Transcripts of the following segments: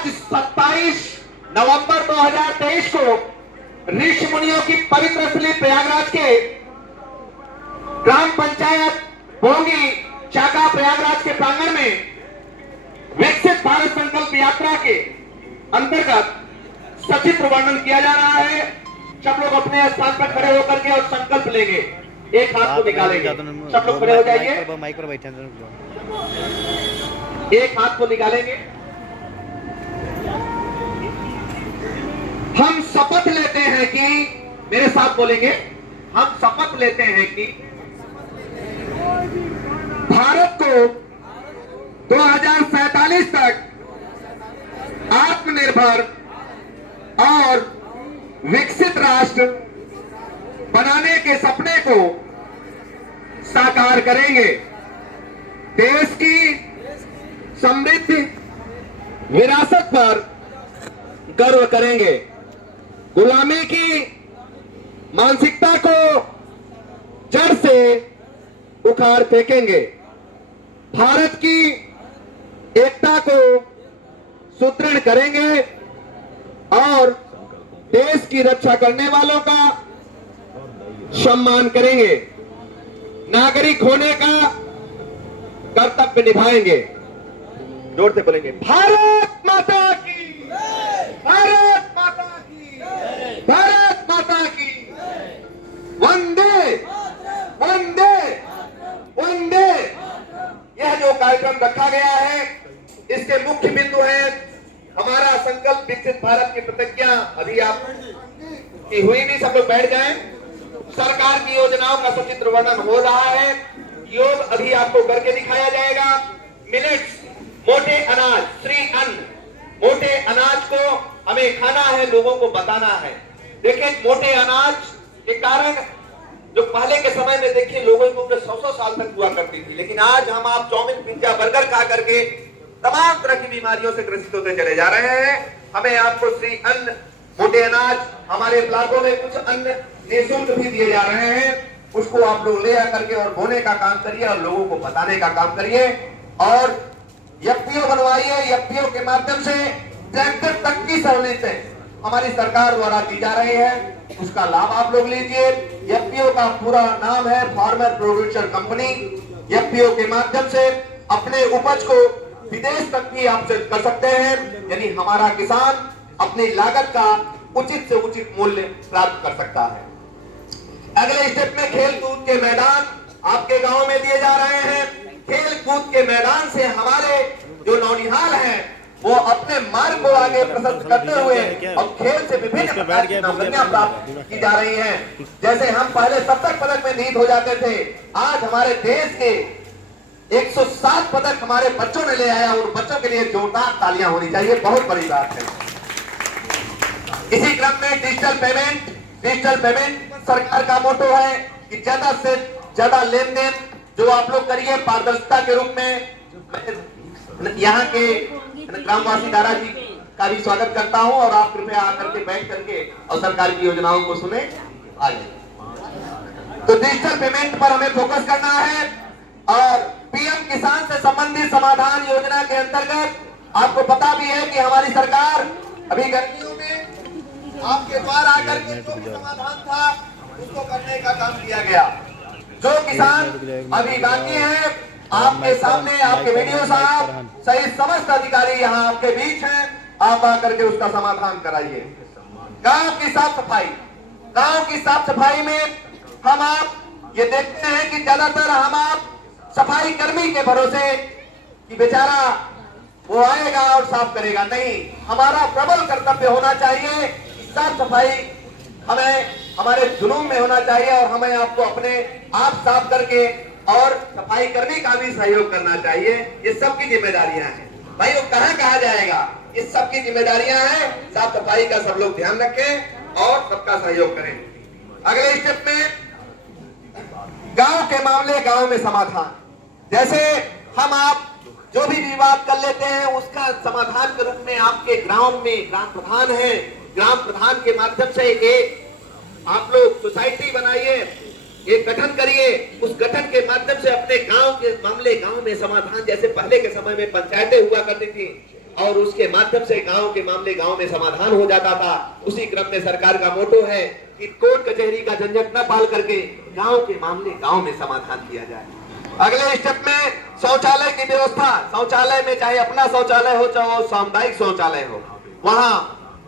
आज 27 नवंबर 2023 को ऋषि मुनियों की पवित्र स्थली प्रयागराज के ग्राम पंचायत बोंगी शाखा प्रयागराज के प्रांगण में विकसित भारत संकल्प यात्रा के अंतर्गत सचित्र वर्णन किया जा रहा है। सब लोग अपने स्थान पर खड़े होकर के और संकल्प लेंगे, एक हाथ को निकालेंगे। सब लोग खड़े हो जाइए, माइक पर बैठे एक हाथ को निकालेंगे। हम शपथ लेते हैं कि, मेरे साथ बोलेंगे, हम शपथ लेते हैं कि भारत को 2047 तक आत्मनिर्भर और विकसित राष्ट्र बनाने के सपने को साकार करेंगे। देश की समृद्ध विरासत पर गर्व करेंगे। गुलामी की मानसिकता को जड़ से उखाड़ फेंकेंगे। भारत की एकता को सुदृढ़ करेंगे और देश की रक्षा करने वालों का सम्मान करेंगे। नागरिक होने का कर्तव्य निभाएंगे। जोर से बोलेंगे, भारत माता की, भारत माता की, भारत माता की, वंदे वंदे वंदे। यह जो कार्यक्रम रखा गया है, इसके मुख्य बिंदु है हमारा संकल्प विकसित भारत की प्रतिज्ञा। अभी आप की हुई भी, सब लोग बैठ जाएं। सरकार की योजनाओं का सचित्र वर्णन हो रहा है। योग अभी आपको करके दिखाया जाएगा। मिलेट्स, मोटे अनाज, श्री अन्न, मोटे अनाज को हमें खाना है, लोगों को बताना है। देखिए, मोटे अनाज के कारण जो पहले के समय में देखिए लोगों की उम्र 100-100 साल तक हुआ करती थी, लेकिन आज हम आप चाउमीन, पिज्जा, बर्गर खा करके तमाम तरह की बीमारियों से ग्रसित होते चले जा रहे हैं। हमें आपको श्री अन्न, मोटे अनाज, हमारे ब्लॉकों में कुछ अन्न निःशुल्क भी दिए जा रहे हैं। उसको आप लोग ले आकर के और बोने का काम करिए और लोगों को बताने का काम करिए। और एफपीओ बनवाइए। एफपीओ के माध्यम से ट्रैक्टर तक की सहूलियतें हमारी सरकार द्वारा दी जा रही है, उसका लाभ आप लोग लीजिए। एफपीओ का पूरा नाम है फार्मर प्रोड्यूसर कंपनी। एफपीओ के माध्यम से अपने उपज को विदेश तक भी आप कर सकते हैं, यानी हमारा किसान अपनी लागत का उचित से उचित मूल्य प्राप्त कर सकता है। अगले स्टेप में खेल कूद के मैदान आपके गांव में दिए जा रहे हैं। खेल कूद के मैदान से हमारे जो नौनिहाल हैं वो अपने मार्ग को आगे प्रशस्त करते हुए और खेल से विभिन्न प्रकार की नौकरियां प्राप्त की जा रही हैं। जैसे हम पहले 70 पदक में निहित हो जाते थे, आज हमारे देश के 107 पदक हमारे बच्चों ने ले आया। उन बच्चों के लिए जोरदार तालियां होनी चाहिए, बहुत बड़ी बात है। इसी क्रम में डिजिटल पेमेंट सरकार का मोटो है कि ज्यादा से ज्यादा लेन देन जो आप लोग करिए पारदर्शिता के रूप में। यहाँ के ग्रामवासी दादा जी का भी स्वागत करता हूँ और आप कृपया आकर के बैठ करके और सरकार की योजनाओं को सुने। आगे तो डिजिटल पेमेंट पर हमें फोकस करना है। और पीएम किसान से संबंधित समाधान योजना के अंतर्गत आपको पता भी है कि हमारी सरकार अभी गर्मियों में आपके द्वार आकर के जो भी समाधान था उसको करने का काम किया गया। जो किसान अभी बाकी है, आपके सामने आपके वीडियो साहब सही समस्त अधिकारी यहाँ आपके बीच हैं, आप आकर के उसका समाधान कराइए। गांव की साफ सफाई में हम आप ये देखते हैं कि ज्यादातर हम आप सफाई कर्मी के भरोसे कि बेचारा वो आएगा और साफ करेगा, नहीं। हमारा प्रबल कर्तव्य होना चाहिए। साफ सफाई हमें हमारे जुनून में होना चाहिए और हमें आपको अपने आप साफ करके और सफाई कर्मी का भी सहयोग करना चाहिए। ये सबकी जिम्मेदारियां हैं भाई। वो कहाँ जाएगा, ये सबकी जिम्मेदारियां हैं। साफ सफाई का सब लोग ध्यान रखें और सबका सहयोग करें। अगले स्टेप में गांव के मामले, गांव में समाधान। जैसे हम आप जो भी विवाद कर लेते हैं उसका समाधान के रूप में आपके ग्राम में ग्राम प्रधान है, ग्राम प्रधान के माध्यम से एक आप लोग सोसाइटी बनाइए, एक गठन करिए। उस गठन के माध्यम से अपने गांव के मामले गांव में समाधान, जैसे पहले के समय में पंचायतें हुआ करती थी, और उसके माध्यम से गांव के मामले गांव में समाधान हो जाता था। उसी क्रम में सरकार का मोटो है कि कोर्ट कचहरी का झंझट न पाल करके गांव के मामले गांव में समाधान किया जाए। अगले स्टेप में शौचालय की व्यवस्था। शौचालय में चाहे अपना शौचालय हो चाहे सामुदायिक शौचालय हो, वहां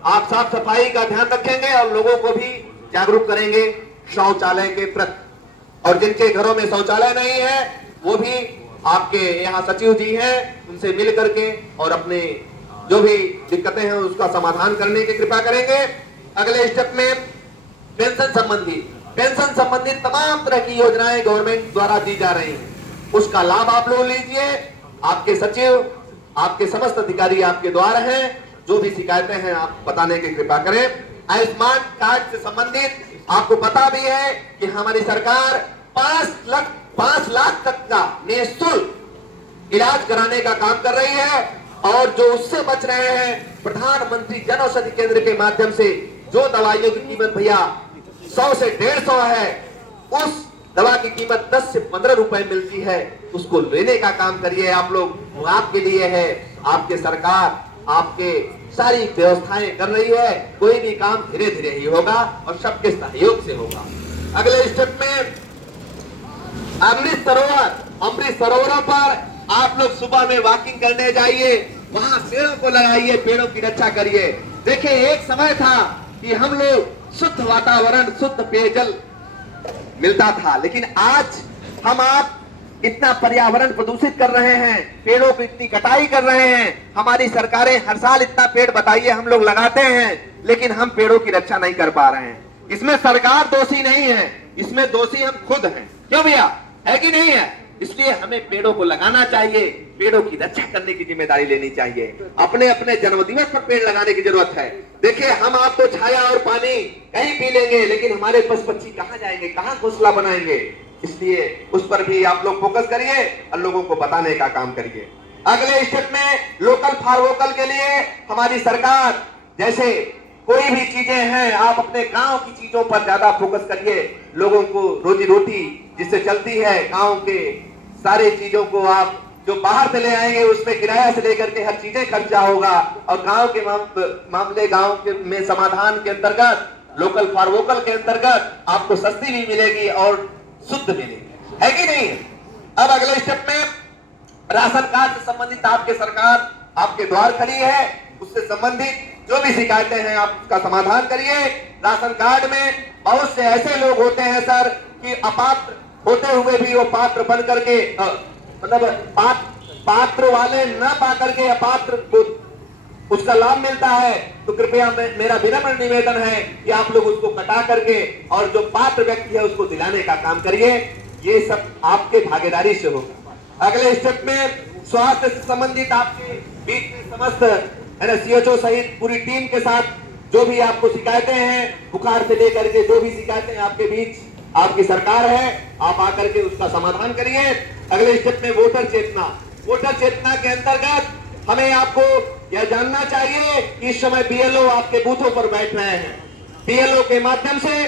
आप साफ सफाई का ध्यान रखेंगे और लोगों को भी जागरूक करेंगे शौचालय के प्रति। और जिनके घरों में शौचालय नहीं है वो भी आपके यहाँ सचिव जी हैं, उनसे मिल करके और अपने जो भी दिक्कतें हैं उसका समाधान करने की कृपा करेंगे। अगले स्टेप में पेंशन संबंधित तमाम तरह की योजनाएं गवर्नमेंट द्वारा दी जा रही हैं, उसका लाभ आप लोग लीजिए। आपके सचिव, आपके समस्त अधिकारी आपके द्वारा हैं, जो भी शिकायतें हैं आप बताने की कृपा करें। आयुष्मान कार्ड से संबंधित आपको पता भी है कि हमारी सरकार 5 लाख तक का निःशुल्क इलाज कराने का काम कर रही है। और जो उससे बच रहे हैं, प्रधानमंत्री जन औषधि केंद्र के माध्यम से जो दवाइयों की कीमत भैया 100 से 150 है, उस दवा की कीमत 10 से 15 रुपए मिलती है, उसको लेने का काम करिए आप लोग। वो आपके लिए है, आपके सरकार आपके सारी व्यवस्थाएं कर रही है। कोई भी काम धीरे धीरे ही होगा और सबके सहयोग से होगा। अगले स्टेप में अमृत सरोवरों पर आप लोग सुबह में वॉकिंग करने जाइए, वहां पेड़ों को लगाइए, पेड़ों की रक्षा करिए। देखिए एक समय था कि हम लोग शुद्ध वातावरण, शुद्ध पेयजल मिलता था, लेकिन आज हम आप इतना पर्यावरण प्रदूषित कर रहे हैं, पेड़ों की इतनी कटाई कर रहे हैं। हमारी सरकारें हर साल इतना पेड़ बताइए हम लोग लगाते हैं, लेकिन हम पेड़ों की रक्षा नहीं कर पा रहे हैं। इसमें सरकार दोषी नहीं है, इसमें दोषी हम खुद हैं। क्यों भैया, है कि नहीं है? इसलिए हमें पेड़ों को लगाना चाहिए, पेड़ों की रक्षा करने की जिम्मेदारी लेनी चाहिए। अपने अपने जन्मदिवस पर पेड़ लगाने की जरूरत है। देखिए हम आपको छाया और पानी कहीं पी लेंगे, लेकिन हमारे पशु पक्षी कहाँ जाएंगे, कहाँ घोंसला बनाएंगे? इसलिए उस पर भी आप लोग फोकस करिए और लोगों को बताने का काम करिए। अगले स्टेप में लोकल फॉर वोकल के लिए हमारी सरकार, जैसे कोई भी चीजें हैं, आप अपने गांव की चीजों पर ज्यादा फोकस करिए। लोगों को रोजी रोटी जिससे चलती है, गांव के सारी चीजों को आप जो बाहर से ले आएंगे उसमें किराया से लेकर के हर चीजें खर्चा होगा। और गांव के मामले गांव के में समाधान के अंतर्गत, लोकल फॉर वोकल के अंतर्गत आपको सस्ती भी मिलेगी और शुद्ध मिलेगी, है कि नहीं? अब अगले स्टेप में राशन कार्ड से संबंधित आपके सरकार आपके द्वार खड़ी है, उससे संबंधित जो भी शिकायतें हैं आप उसका समाधान करिए। राशन कार्ड में बहुत से ऐसे लोग होते हैं सर कि अपात्र होते हुए भी वो पात्र बन करके मतलब पात्र वाले न पा करके अपात्र को उसका लाभ मिलता है। तो कृपया मेरा विनम्र निवेदन है कि आप लोग उसको कटा करके और जो पात्र व्यक्ति है उसको दिलाने का काम करिए। ये सब आपके भागीदारी से होगा। अगले स्टेप में स्वास्थ्य से संबंधित आपके बीच में समस्त सीएचओ सहित पूरी टीम के साथ जो भी आपको शिकायतें हैं, बुखार से लेकर के जो भी शिकायतें आपके बीच आपकी सरकार है, आप आकर के उसका समाधान करिए। अगले स्टेप में वोटर चेतना के अंतर्गत हमें आपको यह जानना चाहिए कि इस समय बीएलओ आपके बूथों पर बैठ रहे हैं। बीएलओ के माध्यम से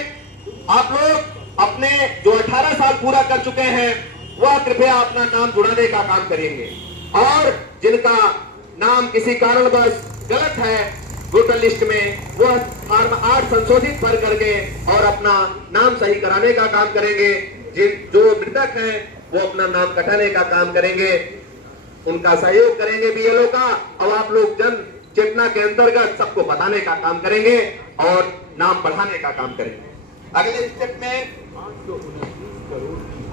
आप लोग अपने जो 18 साल पूरा कर चुके हैं वह कृपया अपना नाम जुड़ाने का काम करेंगे। और जिनका नाम किसी कारणवश गलत है वोटर लिस्ट में, वह फॉर्म 8 संशोधित भर करके और अपना नाम सही कराने का काम करेंगे। जो मृतक हैं वो अपना नाम कटाने का काम करेंगे, उनका सहयोग करेंगे बीएलओ का। अब आप लोग जन चेतना के अंतर्गत सबको बताने का काम करेंगे और नाम बढ़ाने का काम करेंगे। अगले स्टेप में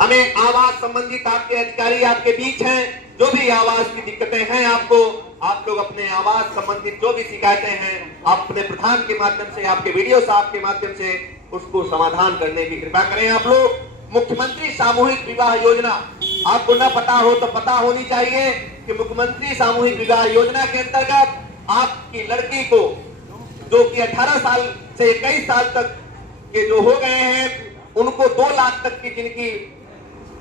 हमें आवास संबंधित आपके अधिकारी आपके बीच हैं, जो भी आवास की दिक्कतें हैं आपको, आप लोग अपने आवास संबंधित जो भी शिकायतें हैं आप अपने प्रधान के माध्यम से, आपके वीडियो साहब के माध्यम से उसको समाधान करने की कृपा करें। आप लोग मुख्यमंत्री सामूहिक विवाह योजना आपको न पता हो तो पता होनी चाहिए कि मुख्यमंत्री सामूहिक विवाह योजना के अंतर्गत आपकी लड़की को जो कि 18 साल से 21 साल तक के जो हो गए हैं उनको 2 लाख तक की जिनकी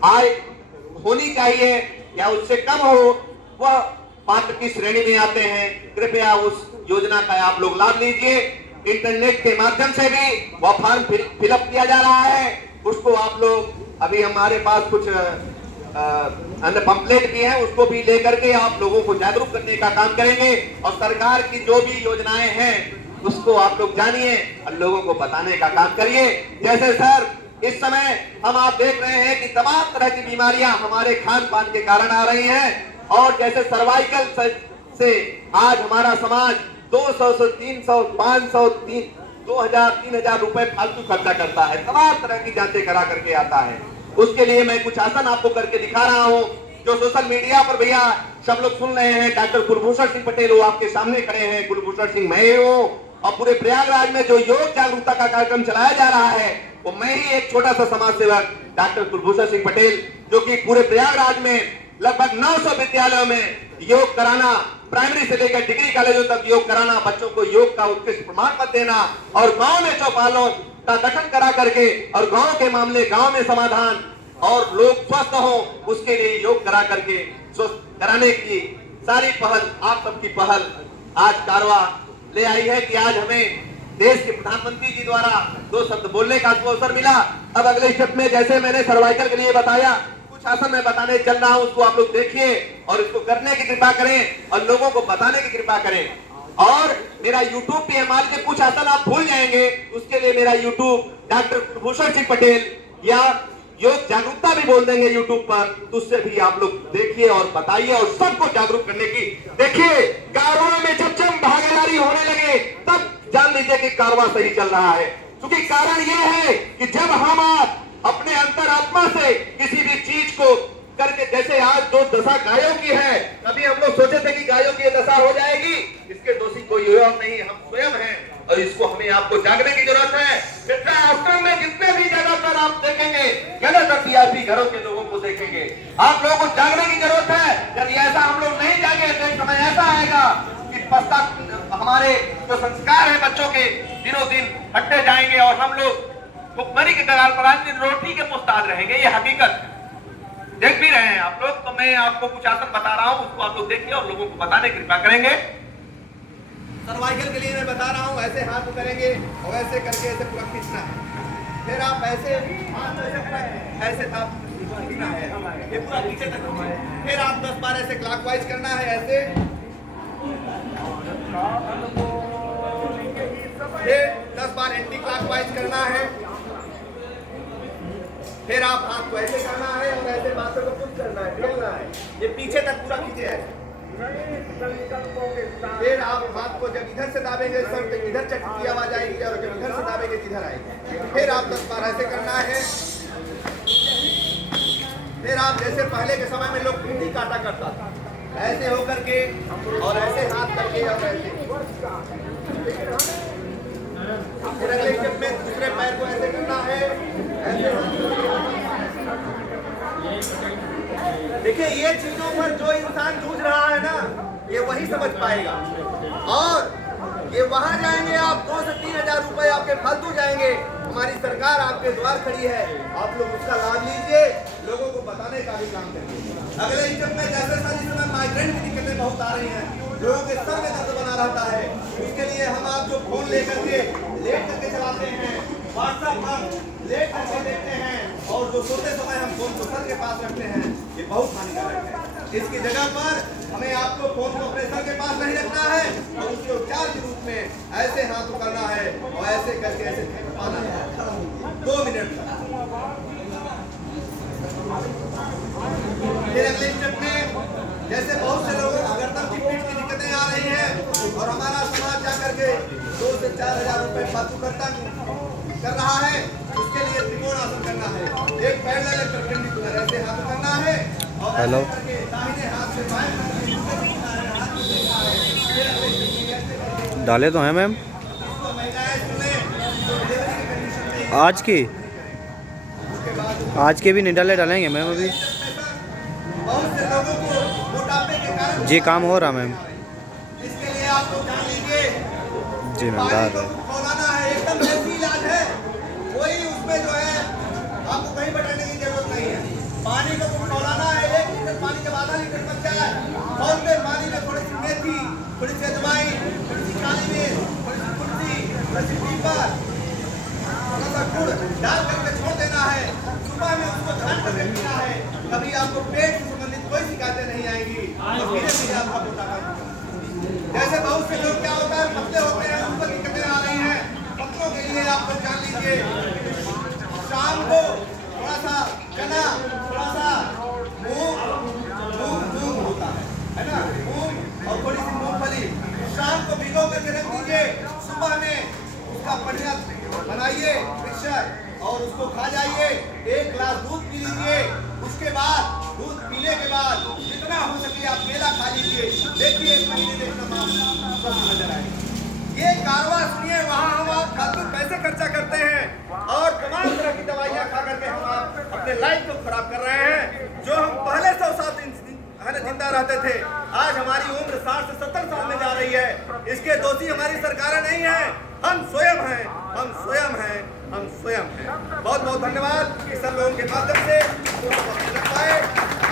आय होनी चाहिए या उससे कम हो वह पात्र की श्रेणी में आते हैं। कृपया उस योजना का आप लोग लाभ लीजिए। इंटरनेट के माध्यम से भी वह फॉर्म फिलअप किया जा रहा है, उसको आप लोग अभी हमारे पास कुछ अन्य पंपलेट भी है, उसको भी लेकर के आप लोगों को जागरूक करने का काम करेंगे और सरकार की जो भी योजनाएं हैं उसको आप लोग जानिए और लोगों को बताने का काम करिए। जैसे सर इस समय हम आप देख रहे हैं कि तमाम तरह की बीमारियां हमारे खान पान के कारण आ रही हैं और जैसे सर्वाइकल से आज हमारा समाज 200 से 300 500 2000-3000 रुपए फालतू खर्चा करता है, तमाम तरह की जांचें करा करके आता है। उसके लिए मैं कुछ आसन आपको करके दिखा रहा हूं जो सोशल मीडिया पर भैया सब लोग सुन रहे हैं। डॉक्टर कुलभूषण सिंह पटेल वो आपके सामने खड़े हैं, कुलभूषण सिंह मैं हूं और पूरे प्रयागराज में जो योग जागरूकता का कार्यक्रम चलाया जा रहा है वो मैं ही एक छोटा सा समाज सेवक डॉक्टर कुलभूषण सिंह पटेल जो कि पूरे प्रयागराज में लगभग 900 विद्यालयों में योग कराना, प्राइमरी से लेकर डिग्री कॉलेजों तक योग कराना, बच्चों को योग का उत्कृष्ट प्रमाण पत्र देना और गांव में चौपालों का गठन करा करके और गांव के मामले गांव में समाधान और लोग स्वस्थ हो उसके लिए योग करा करके स्वस्थ कराने की सारी पहल आप सबकी पहल आज कारवा ले आई है कि आज हमें देश के प्रधानमंत्री जी द्वारा 2 शब्द बोलने का अवसर मिला। अब अगले स्टेप में जैसे मैंने सर्वाइकल के लिए बताया कुछ आसन मैं बताने चल रहा हूं, उसको आप लोग देखिए और इसको करने की कृपा करें और लोगों को बताने की कृपा करें। और मेरा YouTube पे मान लीजिए कुछ आसन आप भूल जाएंगे, उसके लिए मेरा YouTube डॉक्टर कुलभूषण सिंह पटेल या योग जागरूकता भी बोल देंगे YouTube पर, तो उससे भी आप लोग देखिए और बताइए और सबको जागरूक करने की। देखिए कारवां में जब भागीदारी होने लगे तब जान लीजिए कि कारवां सही चल रहा है, क्योंकि कारण यह है कि जब हम आप अपने अंतरात्मा से किसी भी चीज को करके, जैसे आज जो दशा गायों की है, कभी हम लोग सोचे थे कि गायों की दशा हो जाएगी, इसके दोषी कोई और नहीं हम स्वयं हैं और इसको हमें आपको जागने की जरूरत है। पिछले आश्रम में जितने भी ज्यादातर आप देखेंगे ज्यादातर टीआरपी घरों के लोगों को देखेंगे, आप लोगों को जागने की जरूरत है। यदि ऐसा हम लोग नहीं जागे तो एक समय ऐसा आएगा कि पश्चात हमारे जो संस्कार है बच्चों के दिनों दिन हटते जाएंगे और हम लोग भुखमरी के कगार पर आज दिन रोटी के मुस्ताद रहेंगे। ये हकीकत देख भी रहे हैं आप लोग, तो मैं आपको कुछ आसन बता रहा हूं, उसको आप लोग देखिए और लोगों को बताने की कृपा करेंगे। सर्वाइकल के लिए मैं बता रहा हूं, ऐसे हाथ करेंगे और ऐसे करके ऐसे पूरा खींचना है, फिर आप ऐसे हाथ ऐसे खींचना है, ये पूरा नीचे तक, फिर आप 10 बार ऐसे क्लॉकवाइज करना है, ऐसे फिर 10 बार एंटी क्लॉकवाइज करना है, फिर आप हाथ को ऐसे करना है और ऐसे बातों को पुश करना है, ढेलना है, ये पीछे तक पूरा खींचे है। फिर आप हाथ को जब इधर से दाबेंगे सर तो इधर चटकी की आवाज आएगी और जब इधर से दाबेंगे इधर आएगी। फिर आप 10 बार ऐसे करना है। फिर आप जैसे पहले के समय में लोग भिंडी काटा करता था, ऐसे होकर के और ऐसे हाथ करके और ऐसे। फिर अगले स्टेप में दूसरे पैर को ऐसे करना है, देखिए ये चीजों पर जो इंसान जूझ रहा है ना ये वही समझ पाएगा और ये वहां जाएंगे आप 2 से 3 हजार रुपए आपके फालतू जाएंगे। हमारी सरकार आपके द्वार खड़ी है, आप लोग उसका लाभ लीजिए, लोगों को बताने का भी काम करिए। अगले स्टेप में जैसे सारी समय माइग्रेन की दिक्कतें बहुत आ रही हैं, लोगों के सर में दर्द बना रहता है, उसके लिए हम आप जो फोन लेकर के लेट करके चलाते हैं, व्हाट्सएप पर लेट करके देखते हैं और जो सोते समय हम फोन को सर के पास रखते हैं, ये बहुत हानिकारक है। इसकी जगह पर हमें आपको फोन को अपने सर के पास नहीं रखना है और उसके उपचार के रूप में ऐसे हाथ करना है और ऐसे करके ऐसे पाना है 2 मिनट तक। फिर अगले स्टेप में जैसे बहुत से लोगों को गर्दन की पीठ की दिक्कतें आ रही हैं और हमारा समाज जाकर के 2 से 4 हजार रुपए फालतू कर रहा है, उसके लिए त्रिकोण आसन करना है, एक पैरेलल एक परपेंडिकुलर ऐसे हाथ करना है और हेलो दाहिने हाथ से बाएं डाले तो हैं मैम आज के भी नहीं डालेंगे मैम अभी बहुत से लोगों को मोटापे के कारण जी काम हो रहा मैम इसके लिए आप लोग जान लीजिए जी मैम डाल रहे खौलाना है, एकदम देसी इलाज है, कोई उसमें जो है आपको कहीं बैठने की जरूरत नहीं है। पानी को खौलाना है, 1 लीटर पानी के 1/2 लीटर बच जाए, खौलते पानी में थोड़ी सी मेथी, थोड़ी सी अजवाइन, थोड़ी सी काली मिर्च, थोड़ी सी तुलसी, थोड़ी सी पीपल, थोड़ा सा गुड़ डाल करके छोड़ देना है, सुबह में उसको छान करके पीना है। कभी आपको पेट से संबंधित भिगो करके रख दीजिए, सुबह में उसका बढ़िया बनाइए मिक्सचर और उसको खा जाइए। 1 गिलास दूध पी लीजिए। उसके बाद दूध पीने के बाद जितना हो सके आप केला खा लीजिए। देखिए 1 महीने में एकदम आप स्वस्थ नजर आएंगे। ये कारवा सुनिए, वहाँ हम आप फालतू पैसे खर्चा करते हैं और तमाम तरह की दवाइयाँ खा करके हम आप अपने लाइफ को खराब कर रहे हैं। जो हम पहले 107 दिन जिंदा रहते थे, आज हमारी उम्र 60 से 70 साल में जा रही है। इसके दोषी हमारी सरकारें नहीं है, हम स्वयं हैं, हम स्वयं हैं, हम स्वयं हैं। बहुत बहुत धन्यवाद कि सब लोगों के माध्यम से लग पाए।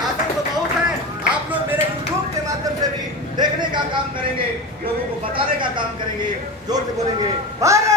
आसन तो बहुत है, आप लोग मेरे यूट्यूब के माध्यम से भी देखने का काम करेंगे, लोगों को बताने का काम करेंगे। जोर से बोलेंगे भारत